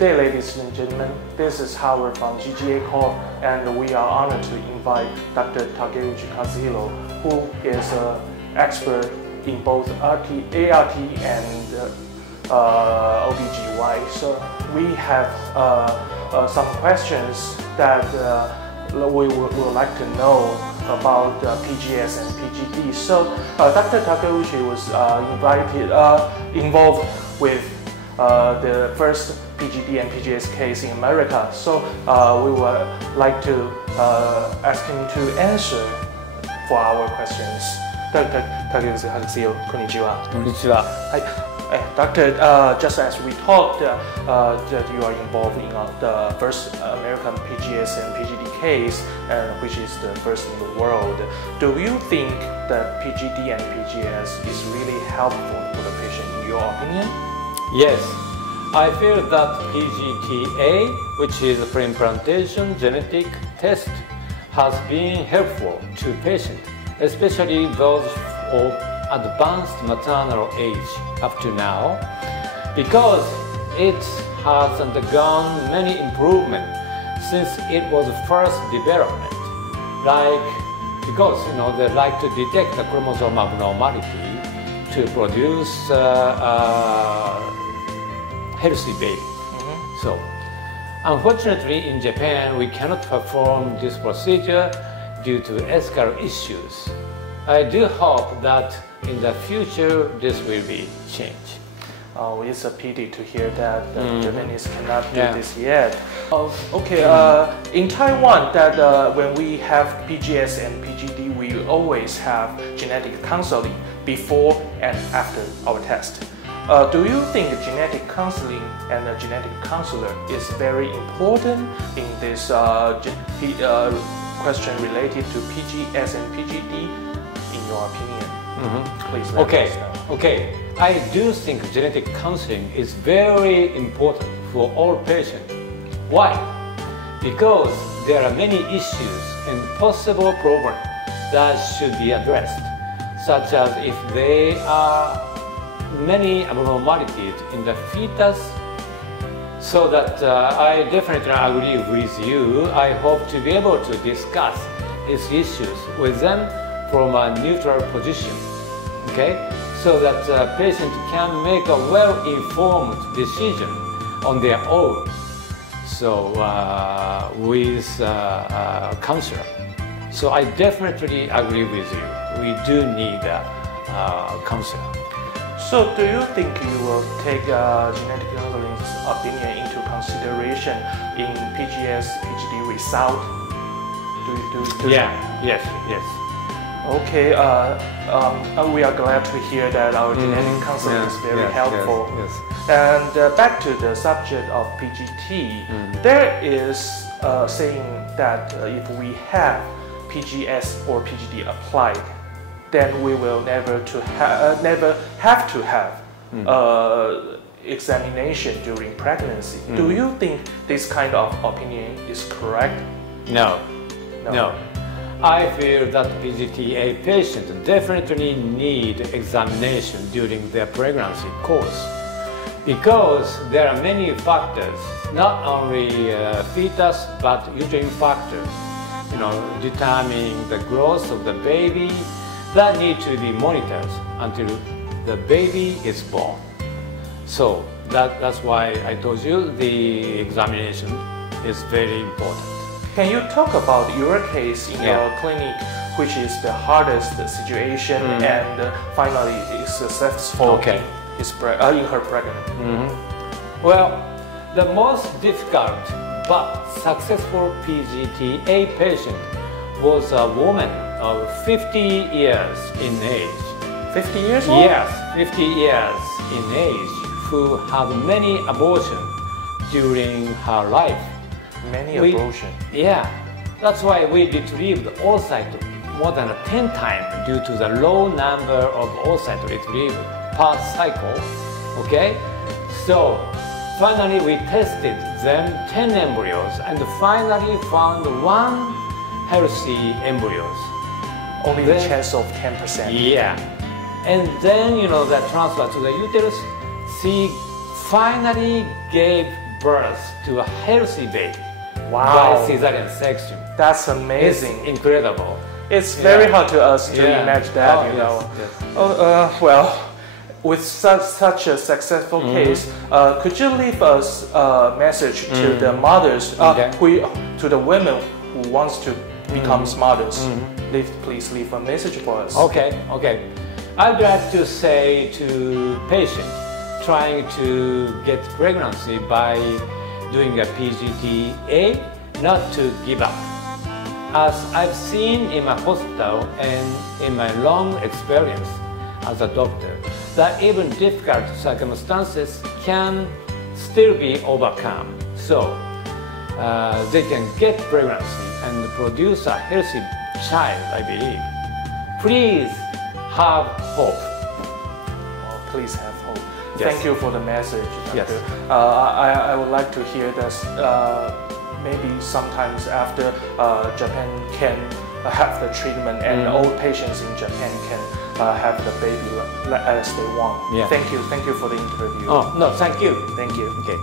Good day, ladies and gentlemen. This is Howard from GGA Corp, and we are honored to invite Dr. Takeuchi Kazuhiro, who is an expert in both ART and OBGY. So we have some questions that we would like to know about PGS and PGD. So Dr. Takeuchi was involved with the first PGD and PGS case in America. So we would like to ask him to answer for our questions. Dr. Takeuchi, konnichiwa. Konnichiwa. Doctor, just as we talked, that you are involved in the first American PGS and PGD case, which is the first in the world. Do you think that PGD and PGS is really helpful for the patient, in your opinion? Yes, I feel that PGTA, which is a pre-implantation genetic test, has been helpful to patients, especially those of advanced maternal age up to now, because it has undergone many improvements since it was first development. Because they like to detect the chromosome abnormality to produce healthy baby. So, unfortunately, in Japan, we cannot perform this procedure due to ethical issues. I do hope that in the future this will be changed. It's a pity to hear that the Japanese cannot do this yet. In Taiwan, that when we have PGS and PGD, we always have genetic counseling before and after our test. Do you think genetic counseling and a genetic counselor is very important in this question related to PGS and PGD, in your opinion? Please let us know. Okay. I do think genetic counseling is very important for all patients. Why? Because there are many issues and possible problems that should be addressed, such as if there are many abnormalities in the fetus. So that I definitely agree with you. I hope to be able to discuss these issues with them from a neutral position, okay? So that the patient can make a well-informed decision on their own. So with a counselor. So I definitely agree with you. We do need a counselor. So do you think you will take genetic counseling's opinion into consideration in PGS, PGD result? Yes. Okay, we are glad to hear that our genetic counseling is very helpful. Yes. And back to the subject of PGT, there is saying that if we have PGS or PGD applied, then we will never have to have examination during pregnancy. Do you think this kind of opinion is correct? No. I feel that PGTA patients definitely need examination during their pregnancy course, because there are many factors, not only fetus but uterine factors, determining the growth of the baby that need to be monitored until the baby is born. So that's why I told you the examination is very important. Can you talk about your case in your clinic, which is the hardest situation and finally is successful in her pregnancy? Well, the most difficult but successful PGTA patient was a woman of 50 years in age. 50 years old? Yes, 50 years in age, who had many abortions during her life. Many abortions? Yeah, that's why we retrieved oocyte more than 10 times due to the low number of oocyte retrieved per cycle, okay? So, finally we tested them 10 embryos and finally found 1 healthy embryos. Only the chance of 10%? Yeah. And then, the transfer to the uterus, she finally gave birth to a healthy baby Wow. by cesarean section. That's amazing. It's incredible. It's very hard to us to imagine that, Oh, you know. yes. Well, with such a successful case, could you leave us a message to the mothers, to the women who wants to become mothers? Please leave a message for us. Okay. I'd like to say to patients trying to get pregnancy by doing a PGT-A, not to give up. As I've seen in my hospital and in my long experience as a doctor, that even difficult circumstances can still be overcome. So they can get pregnancy and produce a healthy child, I believe. Please have hope. Oh, please have hope. Yes. Thank you for the message, Doctor. Yes. I would like to hear this. Maybe sometimes after Japan can have the treatment and all patients in Japan can have the baby as they want. Yeah. Thank you for the interview. Oh, no, thank you. Thank you. Okay.